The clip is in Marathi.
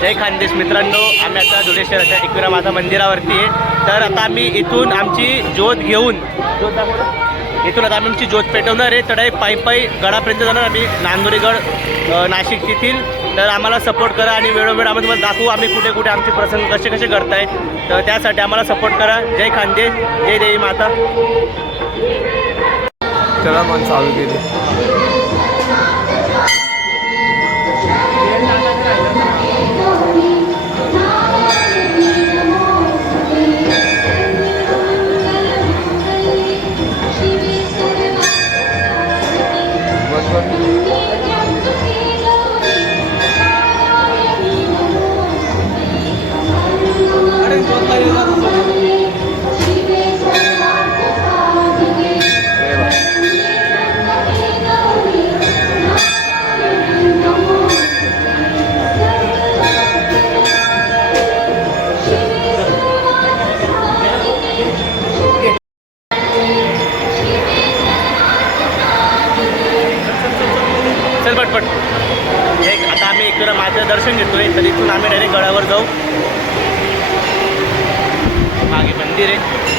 जय खानदेश मित्रांनो आम्ही आता धुळे शहराच्या एकविरा माता मंदिरावरती आहे. तर आता आम्ही इथून आमची ज्योत घेऊन ज्योत इथून आता आम्ही आमची ज्योत पेटवणार आहे. तर पायी पायी गडापर्यंत जाणार आम्ही. नांदोरीगड नाशिक येथील. तर आम्हाला सपोर्ट करा आणि वेळोवेळ आम्ही तुम्हाला दाखवू आम्ही कुठे कुठे आमचे प्रसंग कसे कसे करतायत तर त्यासाठी आम्हाला सपोर्ट करा. जय खानदेश जय देवी माता. चला मन चालू केली. Thank you. चल पटपट एक आता आम्ही एकदा माझं दर्शन घेतोय तर इथून आम्ही डायरेक्ट गडावर जाऊ. मागे मंदिर आहे.